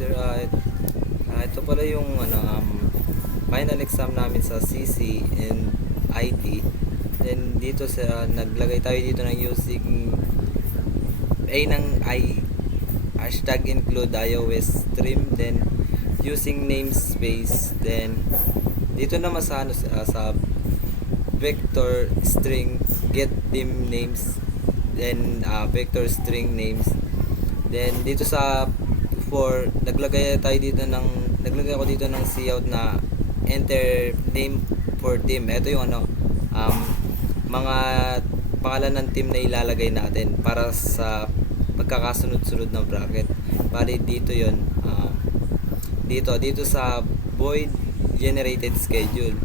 sir, ito pala yung final exam namin sa CC and IT. Then dito sa naglagay tayo dito ng using hashtag include iOS stream, then using namespace, then dito naman sa sa vector string get team names, then vector string names. Then dito sa naglagay ako dito ng cout na enter name for team. Ito yung mga pangalan ng team na ilalagay natin para sa pagkakasunod-sunod ng bracket. Bali dito yon, dito sa void generated schedule.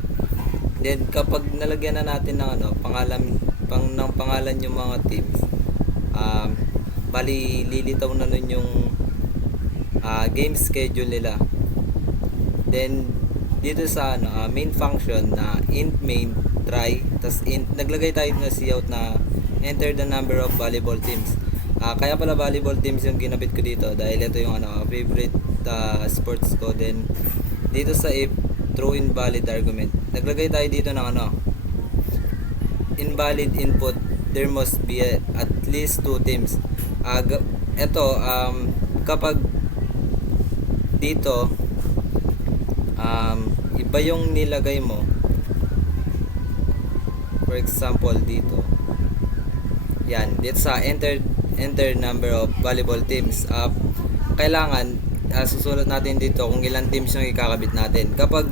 Then kapag nalagyan na natin ng pangalan yung mga teams, bali lilitaw na nun yung game schedule nila. Then dito sa main function na int main try, tas naglagay tayo na cout na enter the number of volleyball teams. Kaya pala volleyball teams yung ginabit ko dito dahil ito yung favorite sports ko. Then dito sa if throw invalid argument, naglagay tayo dito ng invalid input, there must be at least 2 teams. Ito kapag dito iba yung nilagay mo, for example dito sa enter number of volleyball teams, kailangan susulat natin dito kung ilang teams yung ikakabit natin. Kapag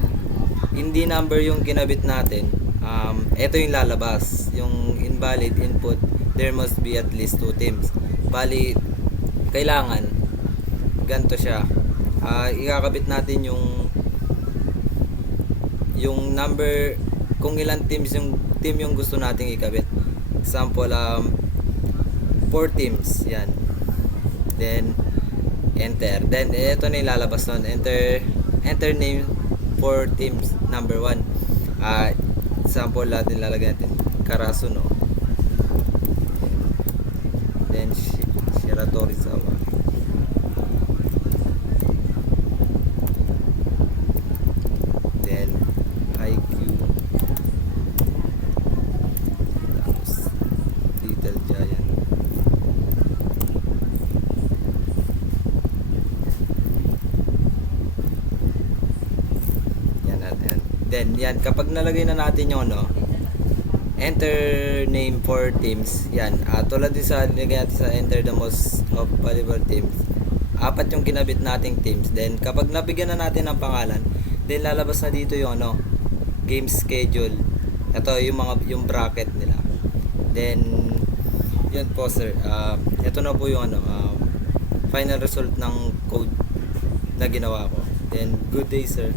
hindi number yung kinabit natin, ito yung lalabas, yung invalid input, there must be at least 2 teams. Bali kailangan ganito siya, ikakabit natin yung number kung ilang team yung gusto nating ikabit. Example 4 teams yan, then enter, then ito na ilalabas nun, enter name for teams number 1. Example natin lalagyan natin Karasuno, then Shiratorizawa, then Haikyuu, tapos Little Giant, then yan, kapag nalagay na natin yung enter name for teams, yan, tulad din sa nilagay natin sa enter the most of volleyball teams, 4 yung kinabit nating teams. Then kapag nabigyan na natin ng pangalan, then lalabas na dito yung game schedule. Ito yung bracket nila. Then yan po sir, ito na po yung final result ng code na ginawa ko. Then good day sir.